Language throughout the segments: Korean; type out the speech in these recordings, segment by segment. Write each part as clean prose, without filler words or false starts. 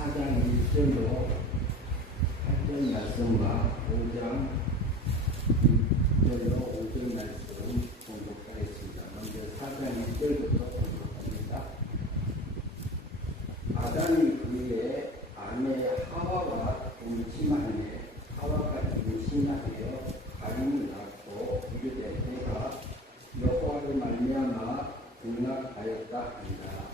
4장 1절로 8절 말씀과 5장 1절로 5절 말씀 공독하겠습니다. 먼저 4장 1절부터 공독합니다. 아담이 그의 아내 하와가 동침하에 하와가 임신하여 가인을 낳고 이르되 내가 여호와로 말미암아 등락하였다 한다.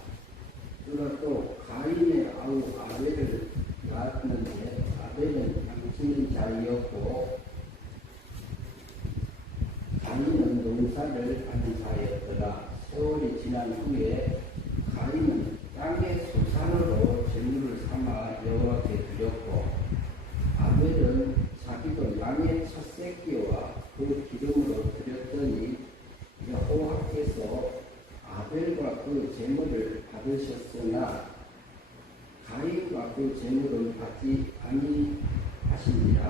그가 또 가인의 아우 아벨을 낳았는데 아벨은 양치는 자이었고 가인은 농사를 하는 자였더라. 세월이 지난 후에 가인은 땅의 소산으로 제물을 삼아 여호와께 드렸고 아벨은 자기도 양의 첫 새끼와 그 기름으로 드렸더니 여호와께서 아벨과 그 제물을 받으셨으나 가인과 그 제물을 받지 아니하시니라.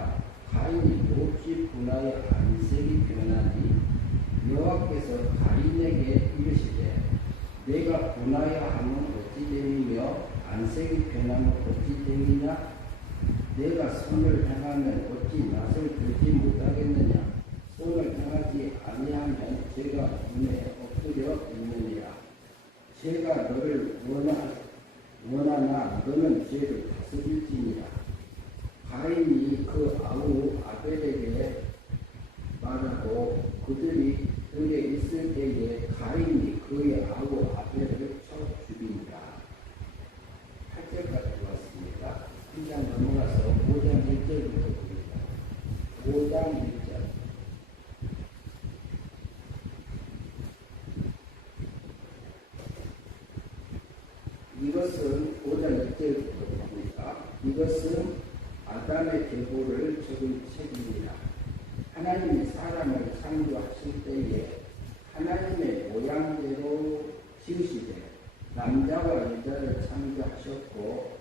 가인이 몹시 분하여 안색이 변하니 여호와께서 가인에게 이르시되 내가 분하여 하면 어찌 됨이며 안색이 변하면 어찌 됨이냐? 내가 선을 행하면 어찌 낯을 들지 못하겠느냐? 선을 행하지 아니하면 제가 눈에 엎드려 있느니라. 제가 너를 원하나 너는 죄를 다스릴지니라. 가인이 그 아우 아벨에게 말하고 그들이 들에 있을 때에 가인이 그의 아우 아벨을 쳐 죽이니라. 8절까지 왔습니다. 한 장 넘어가서 5장 1절부터 봅니다. 5장 1절. 이것은 5장 1절부터 봅니다. 이것은 아담의 계보를 적은 책입니다. 하나님이 사람을 창조하실 때에 하나님의 모양대로 지으시되 남자와 여자를 창조하셨고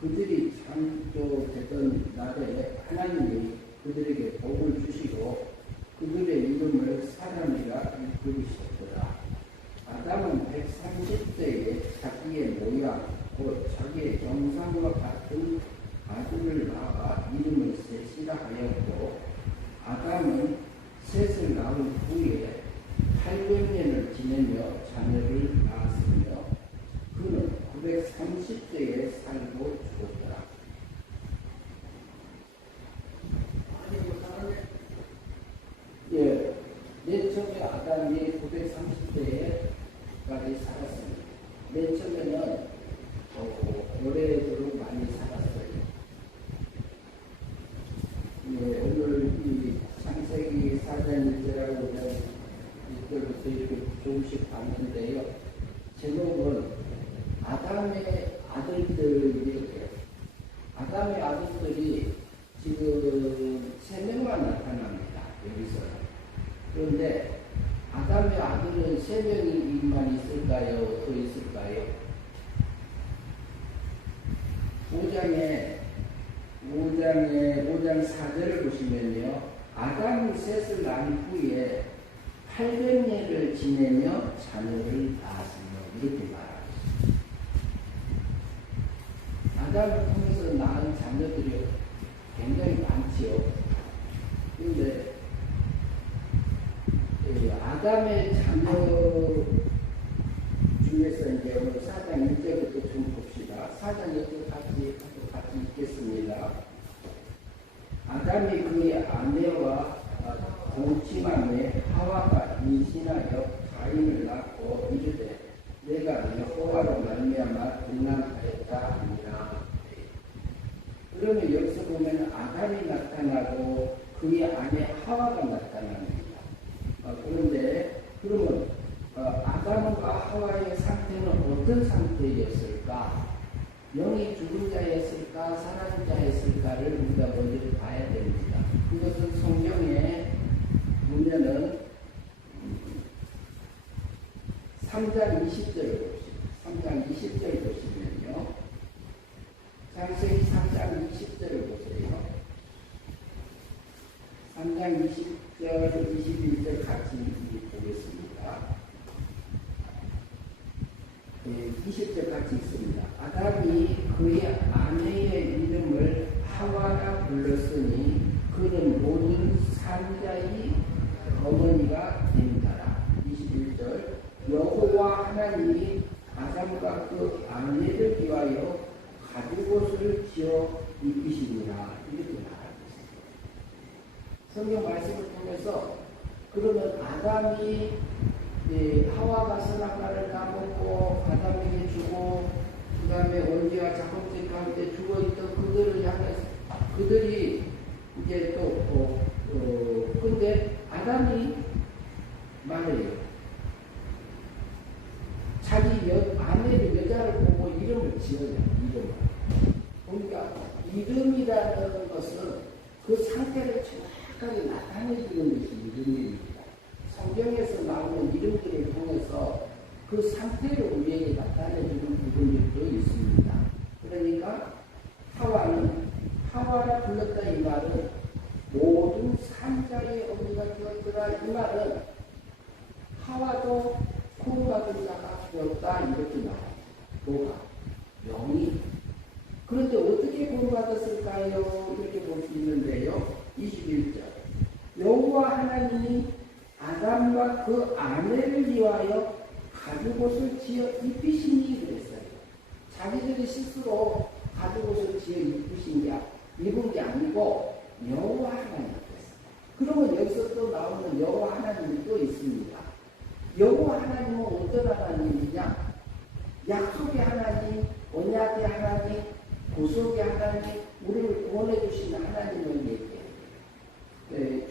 그들이 창조되던 날에 하나님이 그들에게 복을 주시고 그들의 이름을 사람이라 일컬으셨더라. 아담은 130세에 자기의 모양 곧 자기의 정상과 같은 아들을 낳아 이름을 셋이라 하였고 아담은 셋을 낳은 후에 800년을 지내며 자녀를 낳았으며 그는 930세에 살고 죽었더라. 예, 맨 처음에 아담이 930세까지 살았습니다. 맨 처음에는 오래도록 많이 살았어요. 예, 오늘 이 창세기 4장 1절하고 1절부터 이렇게 조금씩 봤는데요. 제목은 아담의 아들들이에요. 아담의 아들들이 지금 3명만 나타납니다. 여기서. 그런데 아담의 아들은 3명이만 있을까요? 더 있을까요? 5장 4절을 보시면요. 아담이 셋을 낳은 후에 800년을 지내며 자녀를 낳았으며 이렇게 말하고 있습니다. 아담을 통해서 낳은 자녀들이 굉장히 많지요. 그런데 아담의 자녀 중에서 이제 오늘 4장 1절부터 좀 봅시다. 4장 1절 같이 읽겠습니다. 아담이 그의 아내와 동침함에 하와가 임신하여 가인을 낳고 이르되 내가 여호와로 말미암아 등락하였다 하니라. 그러면 여기서 보면 아담이 나타나고 그의 아내 하와가 나타납니다. 그런데 그러면 아담과 하와의 상태는 어떤 상태였을까? 영이 죽은 자였을까? 살아난 자였을까를 우리가 먼저 봐야 됩니다. 그것은 성경에 보면은 3장 20절을 보시면 3장 20절 보시면요. 창세기 3장 20절을 보세요. 3장 20절, 21절 같이 보겠습니다. 20절 같이 있습니다. 아담이 그의 아내의 이름을 하와라 불렀으니 그는 모든 산자의 어머니가 된다라. 21절 여호와 하나님이 아담과 그 아내를 위하여 가죽옷을 지어 입히시니라. 이렇게 말하고 있습니다. 성경 말씀을 통해서 그러면 아담이 하와가 선악과를 따먹고 아담에게 주고 그 다음에 원죄와 자범죄 가운데 죽어있던 그들을 향해서 그들이 이제 또 근데 아담이 말해요. 자기 아내를 여자를 보고 이름을 지어요. 이름을. 그러니까 이름이라는 것은 그 상태를 정확하게 나타내주는 것이 이름입니다. 성경에서 나오는 이름들을 통해서 그 상태를 우리에게 나타내주는 부분들도 있습니다. 그러니까 하와라 불렀다 이 말은 모든 산자의 어머니가 되었더라 이 말은 하와도 구원받은 자가 되었다 이렇게 말합니다. 뭐가? 영이. 그런데 어떻게 구원받았을까요? 이렇게 볼 수 있는데요. 21절 여호와 하나님이 아담과 그 아내를 위하여 가죽옷을 지어 입히시니 그랬어요. 자기들이 스스로 가죽옷을 지어 입은 게 아니고 여호와 하나님께서. 그러면 여기서 또 나오는 여호와 하나님이 또 있습니다. 여호와 하나님은 어떤 하나님이냐? 약속의 하나님, 언약의 하나님, 구속의 하나님, 우리를 구원해 주시는 하나님을 얘기해요.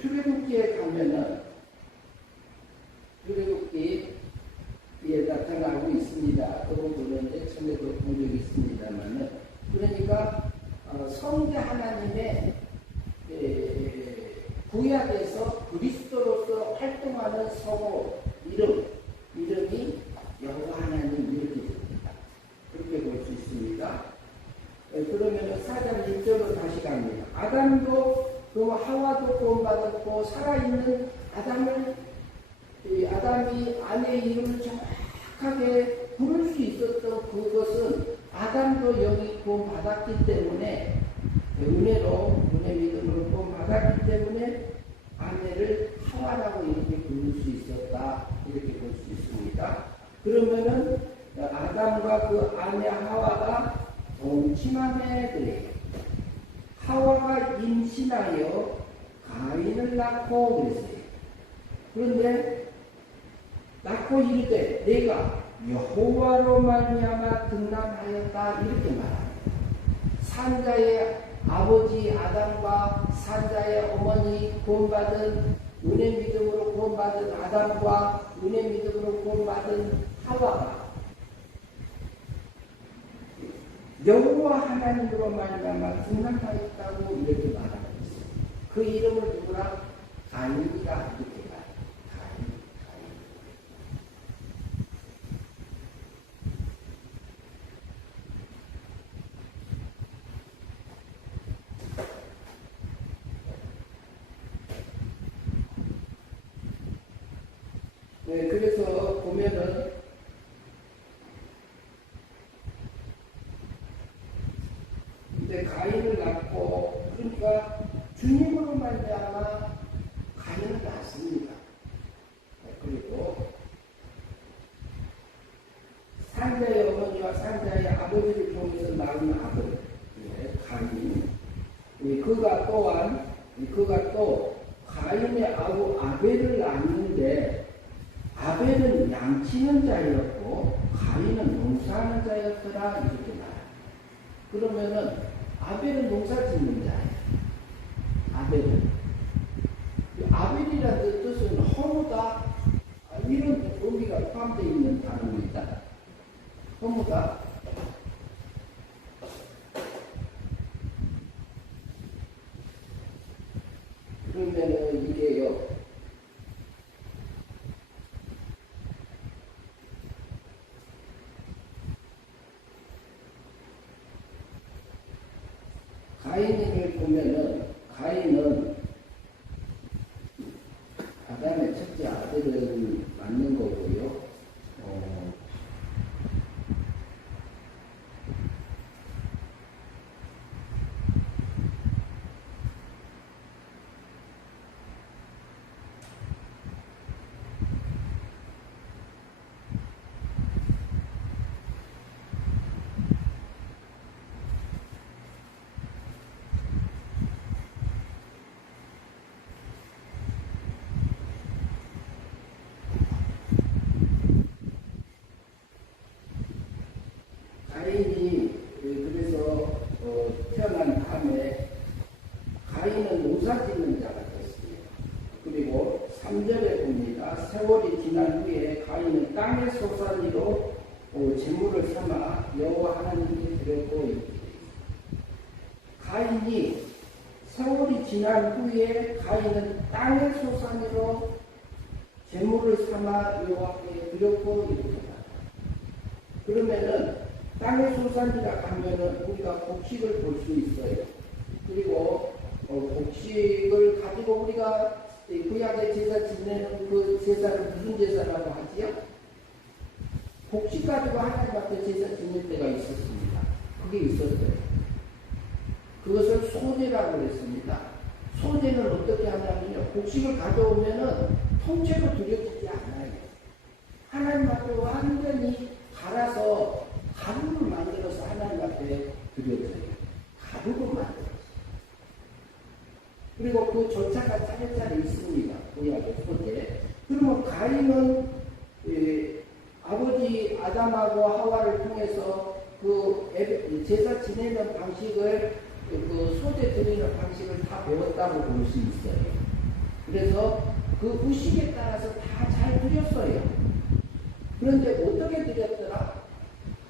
출애굽기에 가면은 출애굽기에 나타나고 있습니다. 그 부분은 처음에도 본 적이 있습니다만은 그러니까 성자 하나님의 구약에서 그리스도로서 활동하는 성호 이름이 여호와 하나님 이렇게 됩니다. 그렇게 볼 수 있습니다. 그러면 4장 1절로 다시 갑니다. 아담도 또 하와도 구원받았고 살아있는 아담이 아내의 이름을 정확하게 부를 수 있었던 그것은 아담도 영이 구원받았기 때문에 은혜 믿음으로 구원받았기 때문에 아내를 하와라고 이렇게 부를 수 있었다 이렇게 볼 수 있습니다. 그러면은 아담과 그 아내 하와가 동침함에 대해 하와가 임신하여 가인을 낳고 그랬어요. 그런데 낳고 이르되 내가 여호와로 말미암아 등남하였다 이렇게 말합니다. 산자의 아버지 아담과 산자의 어머니 구원받은 은혜 믿음으로 구원받은 아담과 은혜 믿음으로 구원받은 하와가 여호와 하나님으로 말미암아 등남하였다고 이렇게 말하고 있어요. 그 이름을 누구라? 가인이라 이렇게 말해요. 네, 그래서 보면은 이제 가인을 낳고 그러니까 주님으로 말미암아 가인을 낳습니다. 네, 그리고 산자의 어머니와 산자의 아버지를 통해서 낳은 아들 가인. 그가 또 가인의 아우 아벨을 낳는데 아벨은 양치는 자였고 가인은 농사하는 자였더라 이렇게 말합니다. 그러면은 아벨은 농사 짓는 자예요. 아벨이라는 뜻은 허무다 이런 의미가 포함되어 있는 단어입니다. 허무다. 그러면은 이게요. 가인을 보면은 가인은 아담의 첫째 아들을 낳는 거고요. 제물을 삼아 여호와 하나님께 드렸고 이렇게 돼 있습니다. 가인이 세월이 지난 후에 가인은 땅의 소산으로 제물을 삼아 여호와께 드렸고 이렇게 나와요. 그러면은 땅의 소산이라 하면은 우리가 곡식을 볼 수 있어요. 그리고 곡식을 가지고 우리가 구약의 제사 지내는 그 제사를 무슨 제사라고 하지요? 곡식 가지고 하나님 앞에 제사 지낼 때가 있었습니다. 그게 있었어요. 그것을 소제라고 했습니다. 소제는 어떻게 하냐면요. 곡식을 가져오면은 통째로 드려지지 않아요. 하나님 앞에 완전히 갈아서 가루를 만들어서 하나님 앞에 드려져요. 가루로 만들어서. 그리고 그 조차가 짜릿짜릿 있습니다. 구약의 소제. 그러면 가인은 아버지 아담하고 하와를 통해서 그 제사 지내는 방식을 그 소제 드리는 방식을 다 배웠다고 볼 수 있어요. 그래서 그 의식에 따라서 다 잘 드렸어요. 그런데 어떻게 드렸더라?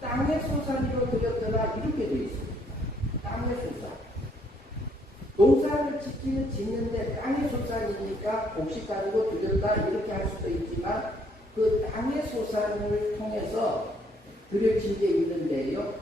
땅의 소산으로 드렸더라 이렇게 되어 있습니다. 땅의 소산. 농사를 짓는데 땅의 소산이니까 곡식 가지고 드렸다 이렇게 할 수도 있지만 그 땅의 소산을 통해서 드려진 게 있는데요.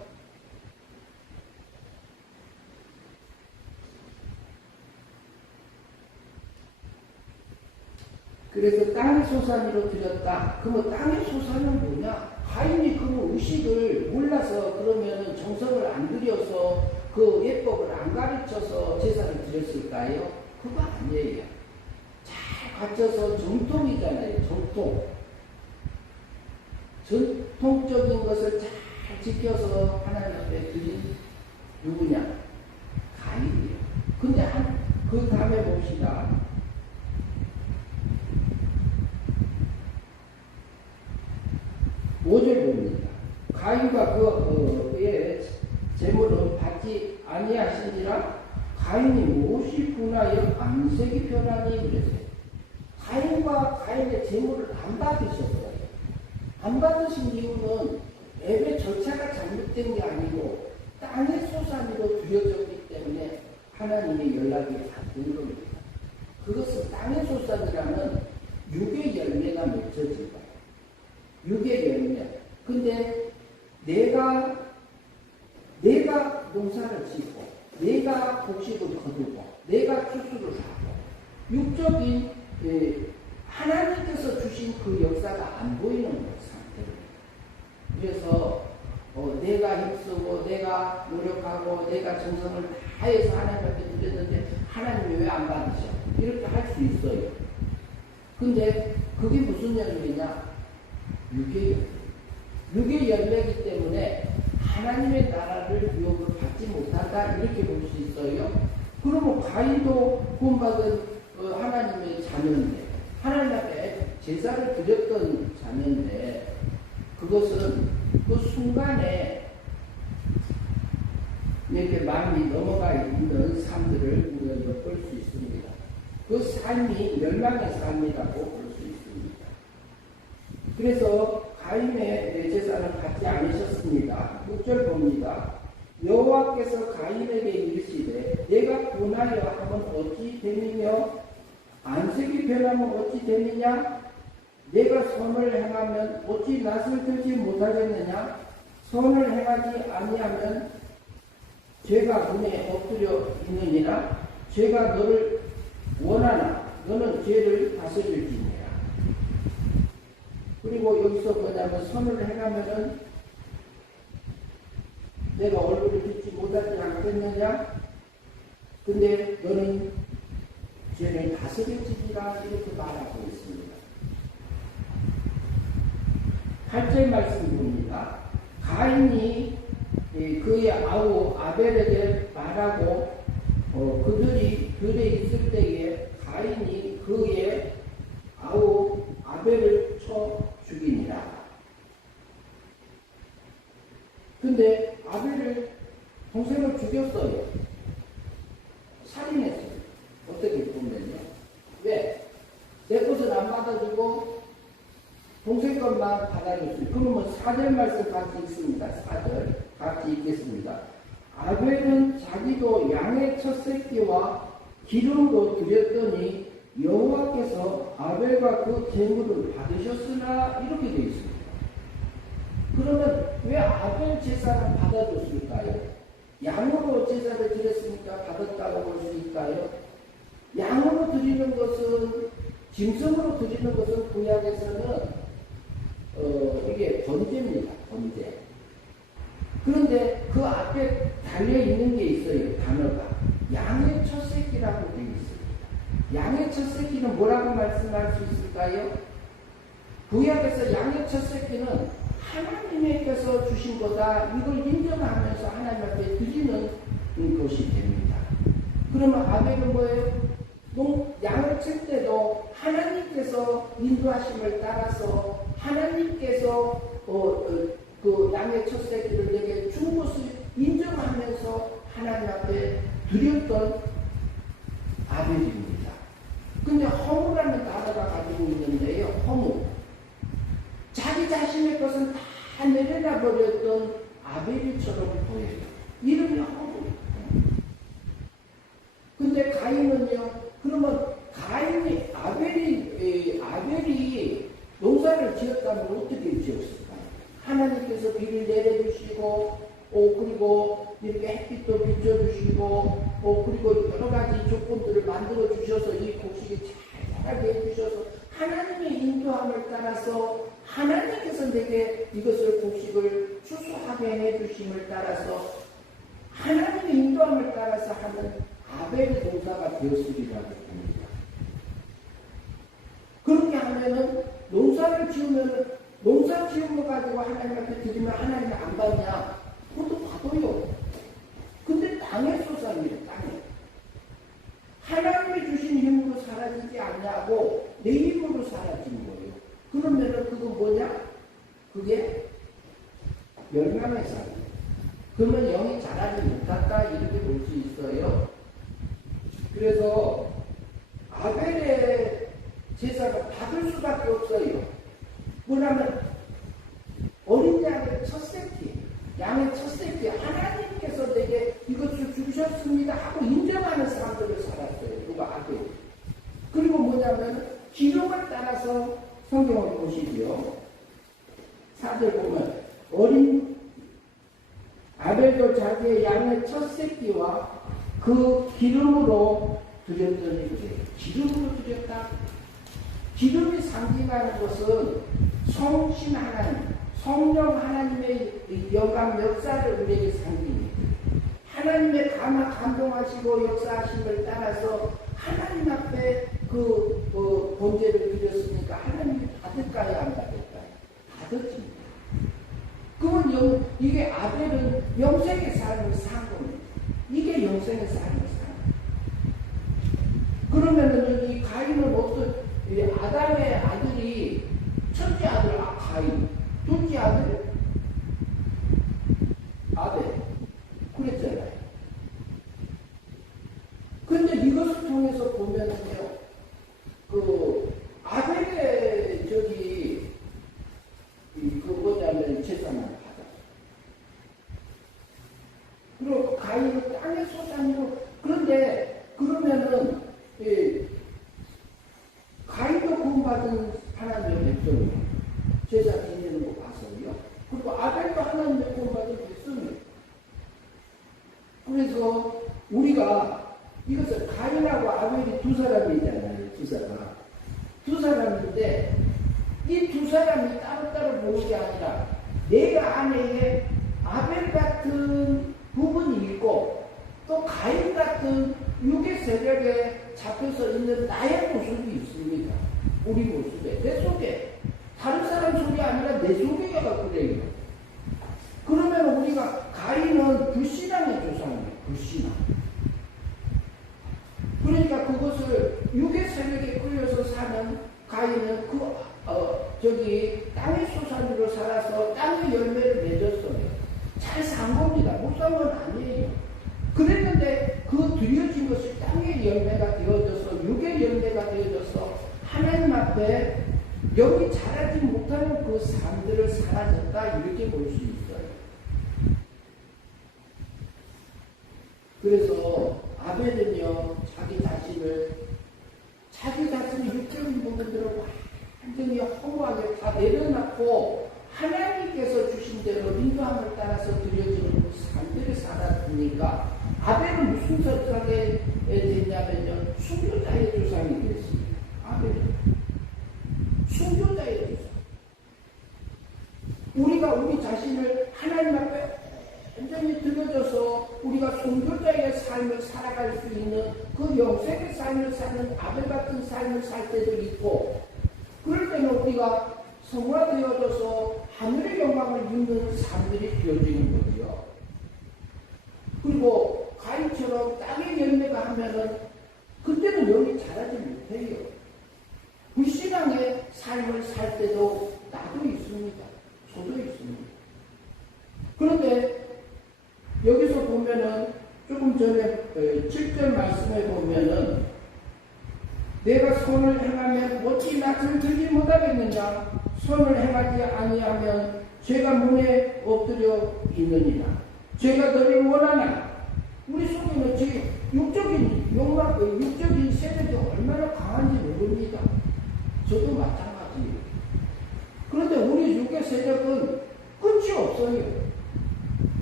그래서 땅의 소산으로 드렸다. 그러면 땅의 소산은 뭐냐? 가인이 그 의식을 몰라서 그러면은 정성을 안 들여서 그 예법을 안 가르쳐서 제사를 드렸을까요? 그거 아니에요. 잘 갖춰서 정통이잖아요. 정통. 전통적인 것을 잘 지켜서 하나님 앞에 드린 누구냐? 가인이에요. 근데 그 다음에 봅시다. 5절 봅니다. 가인과 그의 제물은 받지 아니하신지라 가인이 무엇이 분하여 안색이 변하니 그랬어요. 가인과 가인의 제물을 안 받으셨어요. 안 받으신 이유는 예배 절차가 잘못된 게 아니고 땅의 소산으로 드려졌기 때문에 하나님의 연락이 안 된 겁니다. 그것은 땅의 소산이라는 육의 열매가 맺혀진 거예요. 육의 열매. 근데 내가 농사를 짓고, 내가 곡식을 거두고, 내가 추수를 하고, 육적인 하나님께서 주신 그 역사가 안 보이는 상태입니다. 그래서 내가 힘쓰고, 내가 노력하고, 내가 정성을 다해서 하나님 앞에 드렸는데 하나님이 왜 안 받으셔? 이렇게 할 수 있어요. 근데 그게 무슨 열매냐? 육의 열매이기 때문에 하나님의 나라를 유업을 받지 못한다 이렇게 볼 수 있어요. 그러면 가인도 구원받은 하나님의 자녀인데 하나님 앞에 제사를 드렸던 자녀인데 그것은 그 순간에 이렇게 마음이 넘어가 있는 삶들을 우리가 엿볼 수 있습니다. 그 삶이 멸망의 삶이라고 볼 수 있습니다. 그래서 가인의 제사는 받지 않으셨습니다. 6절 봅니다. 여호와께서 가인에게 이르시되 내가 분하여 하면 어찌 되느냐 안색이 변하면 어찌 되느냐 내가 선을 행하면 어찌 낯을 들지 못하겠느냐 선을 행하지 아니하면 죄가 눈에 엎드려 있느니라 죄가 너를 원하나 너는 죄를 다스릴지니라. 그리고 여기서 뭐냐면 선을 행하면은 내가 얼굴을 듣지 못하지 않겠느냐? 근데 너는 죄를 다스릴지니라 이렇게 말하고 있습니다. 8절 말씀 봅니다. 가인이 그의 아우 아벨에게 말하고 그들이 들에 있을 때에 가인이 그의 아우 아벨을 쳐 죽이니라. 근데 아벨을 동생을 죽였어요. 살인했어요. 어떻게 보면요. 왜? 내 것을 안 받아주고 동생 것만 받아줬습니다. 그러면 4절 말씀 같이 읽습니다. 4절 같이 읽겠습니다. 아벨은 자기도 양의 첫 새끼와 기름도 드렸더니 여호와께서 아벨과 그 제물을 받으셨으나 이렇게 되어 있습니다. 그러면 왜 아벨 제사를 받아줬을까요? 양으로 제사를 드렸으니까 받았다고 볼 수 있을까요? 양으로 드리는 것은, 짐승으로 드리는 것은 구약에서는 이게 번제입니다. 번제. 그런데 그 앞에 달려있는 게 있어요. 단어가. 양의 첫 새끼라고 되어 있습니다. 양의 첫 새끼는 뭐라고 말씀할 수 있을까요? 구약에서 양의 첫 새끼는 하나님께서 주신 거다. 이걸 인정하면서 하나님 앞에 드리는 것이 됩니다. 그러면 아벨은 뭐예요? 양을 칠 때도 하나님께서 인도하심을 따라서 하나님께서 그 양의 첫 새끼를 내게 준 것을 인정하면서 하나님 앞에 드렸던 아벨입니다. 근데 허무라는 단어가 가지고 있는데요. 허무. 자기 자신의 것은 다 내려놔 버렸던 아벨처럼 보여요. 이름이 허무. 근데 가인은요. 그러면 가인이 아벨이 농사를 지었다면 어떻게 지었을까요? 하나님께서 비를 내려주시고, 그리고 이렇게 햇빛도 비춰주시고, 그리고 여러 가지 조건들을 만들어 주셔서 이 곡식이 잘 자라게 해주셔서 하나님의 인도함을 따라서 하나님께서 내게 이것을 곡식을 추수하게 해주심을 따라서 하나님의 인도함을 따라서 하는 아벨의 농사가 되었으리라고 합니다. 그렇게 하면은 농사를 지으면 농사 지은 거 가지고 하나님한테 드리면 하나님이 안 받냐? 그것도 받아요. 근데 땅에 쏟아내요. 땅에. 하나님이 주신 힘으로 사라지지 않냐고 내 힘으로 사라진 거예요. 그러면은 그건 뭐냐? 그게 멸망의 삶이에요. 그러면 영이 자라지 못한다 이렇게 볼 수 있어요. 그래서 아벨의 제사가 받을 수밖에 없어요. 뭐냐면 어린 양의 첫 새끼, 양의 첫 새끼 하나님께서 내게 이것을 주셨습니다 하고 인정하는 사람들을 살았어요. 누가 아벨. 그리고 뭐냐면 기록을 따라서 성경을 보시고요. 4절 보면 어린 아벨도 자기의 양의 첫 새끼와 그 기름으로 드렸더니 그래요. 기름으로 드렸다. 기름이 상징하는 것은 성신 하나님, 성령 하나님의 영감 역사를 우리에게 상징합니다. 하나님의 감동하시고 역사하심을 따라서 하나님 앞에 그 번제를 드렸으니까 하나님이 받을까요? 안 받을까요? 받았습니다. 그건 이게 아벨은 영생의 삶을 산 겁니다. 이게 영생의 삶을 산 겁니다. 그러면은 이 가인은 어떤 아담의 아들이 첫째 아들 가인, 둘째 아들 아벨 그랬잖아요. 근데 이것을 통해서 보면은요, 그 아벨의 그 뭐냐면 제사만 받았어. 그리고 가인은 땅에 쏟아내고 그런데 그러면은 가인도 구원받은 하나님의 백성이에요. 제사 지내는 거 봐서요. 그리고 아벨도 하나님의 구원받은 백성이에요. 그래서 우리가 이것을 가인하고 아벨이 두 사람이잖아요. 두 사람인데 이 두 사람이 따로따로 보는 게 아니라 내 안에 아벨 같은 부분이 있고 또 가인 같은 육의 세력에 잡혀서 있는 나의 모습이 있습니다. 우리 모습에, 내 속에. 다른 사람 속이 아니라 내 속에가 그래요. 그러면 우리가 가인은 불신앙의 조상이에요. 불신앙. 그러니까 그것을 육의 세력에 끌려서 사는 가인은 땅의 소산으로 살아서 땅의 열매를 맺었어요. 잘 산 겁니다. 못 산 건 아니에요. 그랬는데 그 드려진 것이 땅의 열매가 되어져서 육의 열매가 되어져서 하나님 앞에 영이 자라지 못하는 그 삶들을 사라졌다 이렇게 볼 수 있어요. 그래서 아벨은요 자기 자신의 육적인 부분들을 완전히 허무하게 다 내려놓고 하나님께서 주신 대로 인도함을 따라서 드려지는 그 삶들을 살았으니까 아벨은 무슨 조상이 됐냐면요 순교자의 조상이 됐습니다. 아벨은 순교자의 조상. 우리가 우리 자신을 하나님 앞에 완전히 들어져서 우리가 순교자의 삶을 살아갈 수 있는 그 영생의 삶을 사는 아벨 같은 삶을 살 때도 있고, 그럴 때는 우리가 성화되어져서 하늘의 영광을 입는 삶들이 되어지는 거죠. 그리고 가인처럼 땅의 열매가 하면은 그때는 영이 자라지 못해요. 불신앙의 삶을 살 때도 나도 있습니다. 저도 있습니다. 그런데 여기서 보면은 조금 전에 7절 말씀에 보면은 내가 선을 행하면 어찌 낯을 들지 못하겠느냐. 선을 행하지 아니하면 죄가 문에 엎드려 있느니라. 죄가 너를 원하나. 우리 속에는 제 육적인 욕망, 육적인 세력이 얼마나 강한지 모릅니다. 저도 마찬가지예요. 그런데 우리 육의 세력은 끝이 없어요.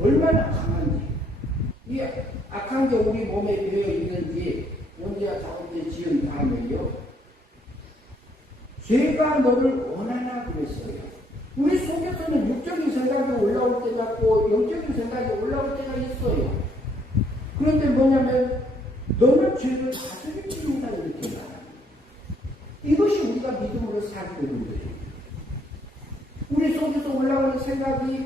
얼마나 강한지. 이 악한 게 우리 몸에 배어 있는지 언제야 작은데 지은 다음에요. 죄가 너를 원하나 그랬어요. 우리 속에서는 육적인 생각이 올라올 때가 있고 영적인 생각이 올라올 때가 있어요. 그런데 뭐냐면 너는 죄를 다스릴 줄이다 이렇게 말합니다. 이것이 우리가 믿음으로 살게 되는 거예요. 우리 속에서 올라오는 생각이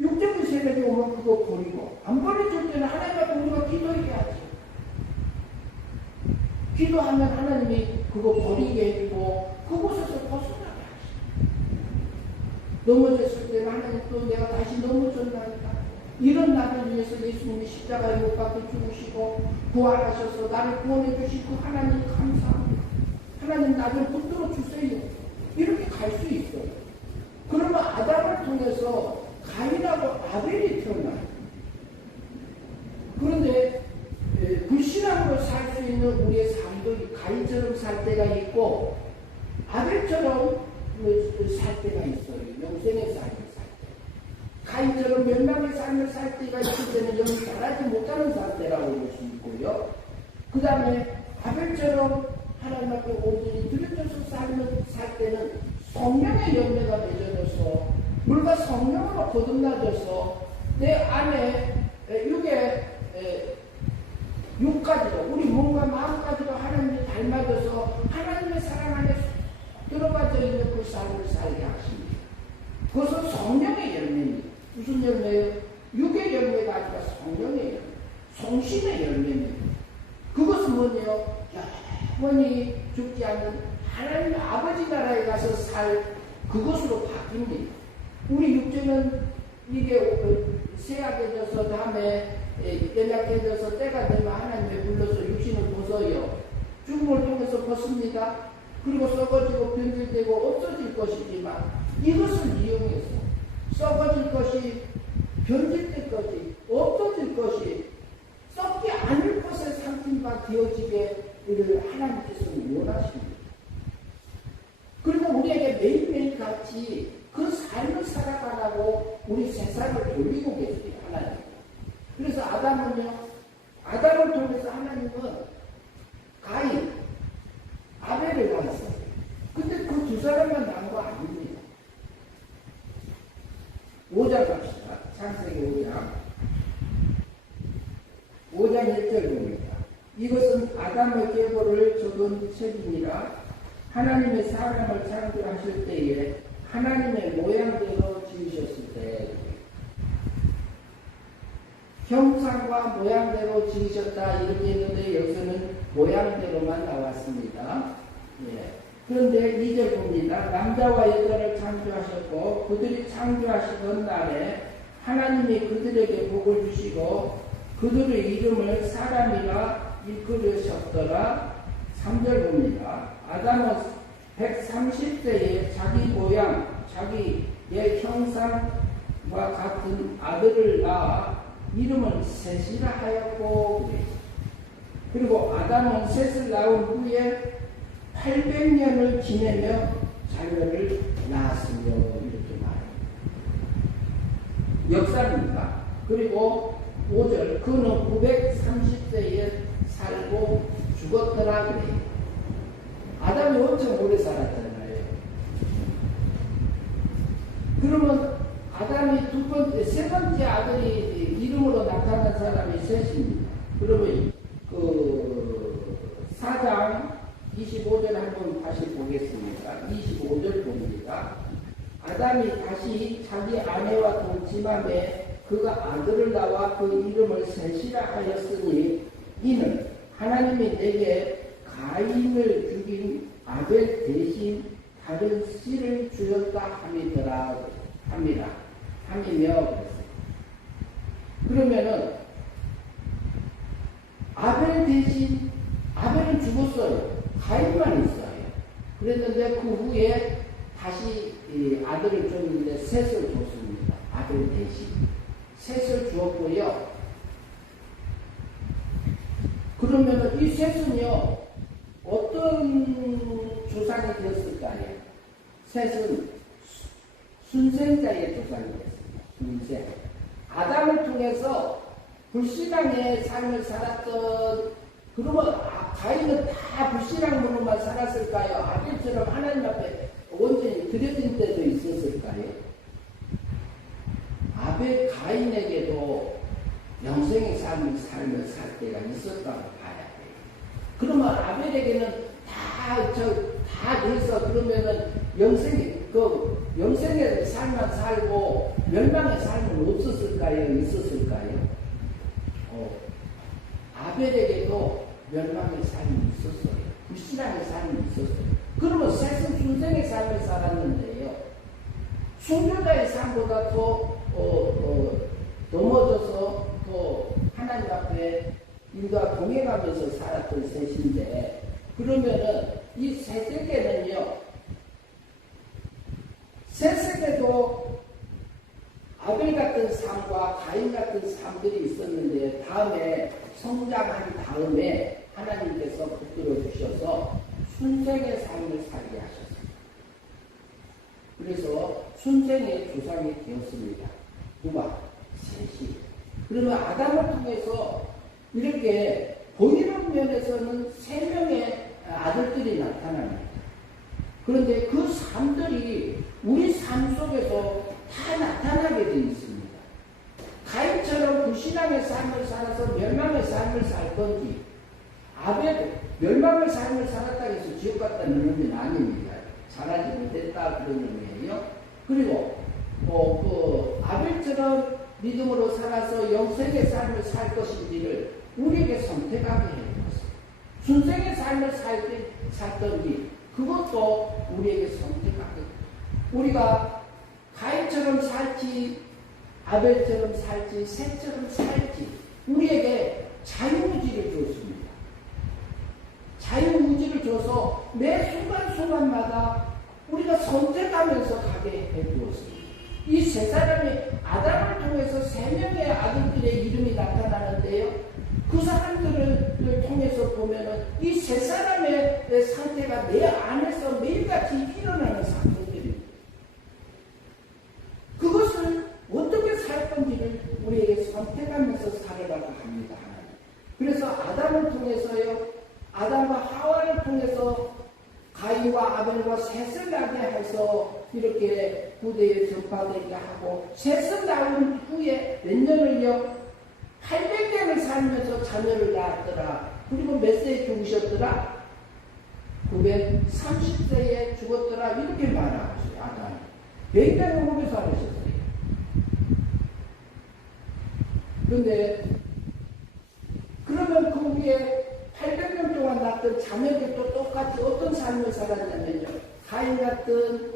육적인 세력이 오면 그거 버리고, 안 버려줄 때는 하나님 앞에 우리가 기도해야지. 기도하면 하나님이 그거 버리게 해주고 그곳에서 벗어나게 하시고, 넘어졌을 때는 하나님 또 내가 다시 넘어졌다니까 이런 나를 위해서 예수님이 십자가에 못 박혀 죽으시고 부활하셔서 나를 구원해 주신 그 하나님 감사합니다. 하나님 나를 붙들어 주세요. 이렇게 갈 수 있어요. 그러면 아담을 통해서 가인하고 아벨이 태어나요. 그런데 불신앙으로 살 수 있는 우리의 삶도 가인처럼 살 때가 있고 아벨처럼 살 때가 있어요. 영생의 삶을 살 때. 가인처럼 멸망의 삶을 살 때가 있을 때는 영이 자라지 못하는 상태라고 볼 수 있고요. 그 다음에 아벨처럼 하나님 앞에 온전히 들여져서 살 때는 성령의 열매가 맺어져서 물과 성령으로 거듭나져서 내 안에 육까지도 우리 몸과 마음까지도 하나님이 닮아져서 하나님의 사랑 안에 들어가져 있는 그 삶을 살게 하십니다. 그것은 성령의 열매입니다. 무슨 열매예요? 육의 열매가 아니라 성령의 열매, 성신의 열매입니다. 그것은 뭐냐요? 영원히 죽지 않는 하나님 아버지 나라에 가서 살 그것으로 바뀝니다. 우리 육체는 이게 쇠약해져서 다음에 연약해져서 때가 되면 하나님의 불러서 육신을 벗어요. 죽음을 통해서 벗습니다. 그리고 썩어지고 변질되고 없어질 것이지만 이것을 이용해서 썩어질 것이 변질될 것이 없어질 것이 썩지 않을 것의 상품과 되어지게 이를 하나님께서는 원하십니다. 그리고 우리에게 매일매일 같이 그 삶을 살아가라고 우리 세상을 돌리고 계십니다. 하나님. 그래서 아담을 통해서 하나님은 가인, 아벨을 낳았어요. 근데 그 두 사람만 낳은 거 아닙니다. 5장 갑시다. 창세기 5장 1절 봅니다. 이것은 아담의 계보를 적은 책이니라. 하나님의 사람을 창조하실 때에 하나님의 모양대로 지으셨을 때 형상과 모양대로 지으셨다 이렇게 했는데 여기서는 모양대로만 나왔습니다. 예. 그런데 2절 봅니다. 남자와 여자를 창조하셨고 그들이 창조하시던 날에 하나님이 그들에게 복을 주시고 그들의 이름을 사람이라 일컬으셨더라. 3절 봅니다. 아담은 130세에 자기 모양, 자기의 형상과 같은 아들을 낳아 이름을 셋이라 하였고, 그리고 아담은 셋을 낳은 후에 800년을 지내며 자녀를 낳았으며, 이렇게 말합니다. 역사입니다. 그리고 5절, 그는 930세에 살고 죽었더라 그래요. 아담이 엄청 오래 살았잖아요. 그러면 아담이 세 번째 아들이 이름으로 나타난 사람이 셋입니다. 그러면 그 4장 25절 한번 다시 보겠습니다. 25절 봅니다. 아담이 다시 자기 아내와 동침함에 그가 아들을 낳아 그 이름을 셋이라 하였으니 이는 하나님이 내게 가인을 죽인 아벨 대신 다른 씨를 주었다 함이며 그랬어요. 그러면은 아벨 대신, 아벨은 죽었어요. 가인만 있어요. 그랬는데 그 후에 다시 아들을 줬는데 셋을 줬습니다. 아벨 대신 셋을 주었고요. 그러면은 이 셋은요, 어떤 조상이 되었을까요? 셋은 순생자의 조상이 됐습니다. 순생. 아담을 통해서 불신앙의 삶을 살았던, 그러면 가인은 다 불신앙으로만 살았을까요? 아벨처럼 하나님 앞에 온전히 드려진 때도 있었을까요? 아벨 가인에게도 영생의 삶을 살 때가 있었다고 봐야 돼요. 그러면 아벨에게는 다 돼서 그러면은 영생의 삶만 살고 멸망의 삶은 없었을까요? 있었을까요? 아벨에게도 멸망의 삶이 있었어요. 불신앙의 삶이 있었어요. 그러면 셋은 순생의 삶을 살았는데요. 순교자의 삶보다 더 넘어져서 또 하나님 앞에 인과 동행하면서 살았던 셋인데, 그러면은 이 셋에게는요, 셋에게도 아벨 같은 삶과 가인 같은 삶들이 있었는데, 다음에 성장한 다음에 하나님께서 붙들어 주셔서 순생의 삶을 살게 하셨습니다. 그래서 순생의 조상이 되었습니다. 누가? 셋이. 그러면 아담을 통해서 이렇게 보이는 면에서는 3명의 아들들이 나타납니다. 그런데 그 삶들이 우리 삶 속에서 다 나타나게 되어 있습니다. 가인처럼 불신앙의 삶을 살아서 멸망의 삶을 살 건지, 아벨 멸망의 삶을 살았다 해서 지옥 갔다는 의미는 아닙니다. 잘하지 못했다 그런 의미예요. 그리고 아벨처럼 믿음으로 살아서 영생의 삶을 살 것인지를 우리에게 선택하게 해주었어요. 순생의 삶을 살던지 그것도 우리에게 선택하게. 우리가 가인처럼 살지, 아벨처럼 살지, 셋처럼 살지, 우리에게 자유의지를 줬습니다. 자유의지를 줘서 매 순간순간마다 우리가 선택하면서 가게 해주었습니다. 이 세 사람이 아담을 통해서 3명의 아들들의 이름이 나타나는데요. 그 사람들을 통해서 보면은 이 세 사람의 상태가 내 안에서 매일같이 일어나는 사건들입니다. 그것을 어떻게 살 건지를 우리에게 선택하면서 살아가고 합니다. 그래서 아담을 통해서요, 아담과 하와를 통해서 가인과 아벨과 셋을 낳게 해서 이렇게 부대에 전파되게 하고, 셋을 낳은 후에 몇 년을요, 800년을 살면서 자녀를 낳았더라. 그리고 몇 세에 죽으셨더라? 930세에 죽었더라. 이렇게 말하고 있어요. 아담이 굉장히 오래 살으셨어요. 그런데 그러면 그 후에 800년 동안 낳던 자녀들도 똑같이 어떤 삶을 살았냐면요, 가인 같은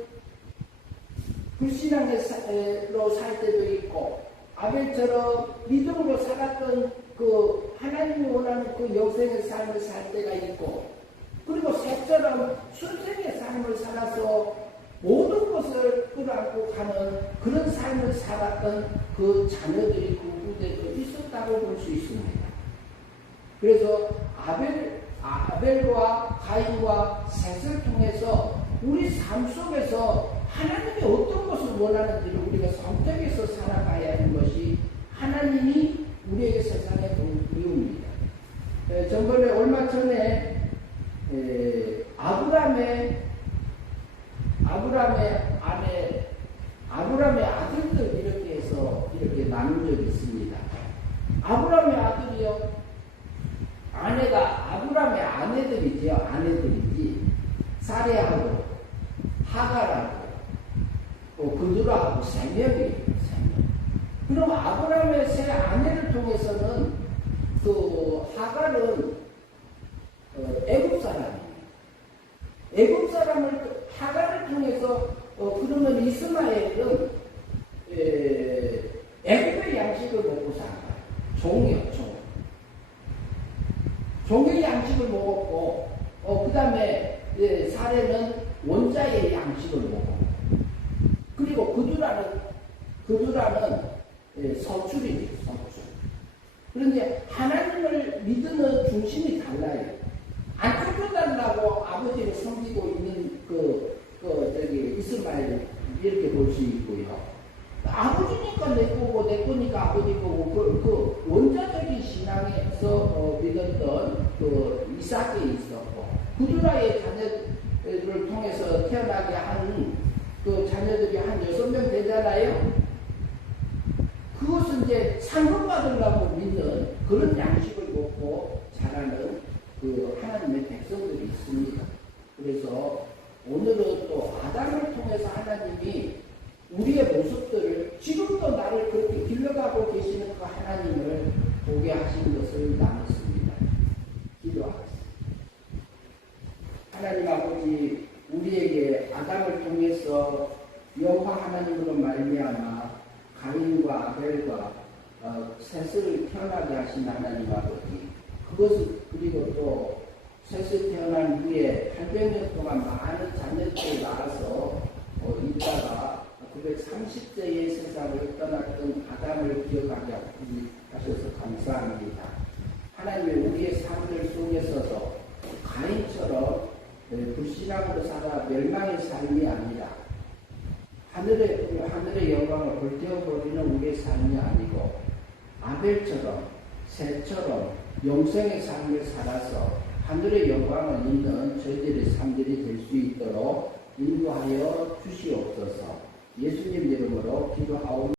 불신앙으로 살 때도 있고, 아벨처럼 믿음으로 살았던 그 하나님이 원하는 그 영생의 삶을 살 때가 있고, 그리고 셋처럼 순생의 삶을 살아서 모든 것을 끌어안고 가는 그런 삶을 살았던 그 자녀들이 그 후대도 있었다고 볼 수 있습니다. 그래서 아벨과 가인과 셋을 통해서 우리 삶 속에서 하나님이 어떤 것을 원하는지를 우리가 선택해서 살아가야 하는 것이 하나님이 우리에게 세상에 본 이유입니다. 전번에 얼마 전에 아브라함의 아들들 이렇게 해서 이렇게 나눈 적이 있습니다. 아브라함의 아들이요. 아브라함의 아내들이죠. 아내들이지. 사레하고 하갈하고 그들하고 3명이에요. 3명. 그럼 아브라함의 세 아내를 통해서는 그 하갈은 애굽 사람이에요. 애굽 사람을 하갈을 통해서 그러면 이스마엘은 애굽의 양식을 먹고 산 거예요. 종이요, 종. 종의 양식을 먹었고, 그 다음에 사례는 원자의 양식을 먹었고, 그리고 그두라는 서출이지, 서출. 그런데 하나님을 믿는 중심이 달라요. 안 쫓겨난다고 아버지를 섬기고 있는 이스마엘 이렇게 볼 수 있고요. 아버지니까 내 거고 내 거니까 아버지 거고 그 원자적인 신앙에서 믿었던 그 이삭이 있었고 그두라의 자녀들을 통해서 태어나게 한 그 자녀들이 한 6명 되잖아요. 그것은 이제 상급받으려고 믿는 그런 양식을 먹고 자라는 그 하나님의 백성들이 있습니다. 그래서 오늘은 또 아담을 통해서 하나님이 우리의 모습들을 지금도 나를 그렇게 길러가고 계시는 그 하나님을 보게 하신 것을 나눴습니다. 기도하겠습니다. 하나님 아버지, 우리에게 아담을 통해서 여호와 하나님으로 말미암아 가인과 아벨과 셋을 태어나게 하신 하나님 아버지, 그것을 그리고 또 셋을 태어난 후에 800년 동안 많은 자녀들을 낳아서 있다가 930세의 세상을 떠났던 아담을 기억하게 하셔서 감사합니다. 하나님의 우리의 삶을 속에서도 가인처럼 불신앙으로 살아 멸망의 삶이 아니라 하늘의 영광을 불태워버리는 우리의 삶이 아니고 아벨처럼 셋처럼 영생의 삶을 살아서 하늘의 영광을 입는 저희들의 삶들이 될 수 있도록 인도하여 주시옵소서. 예수님 이름으로 기도하옵나이다.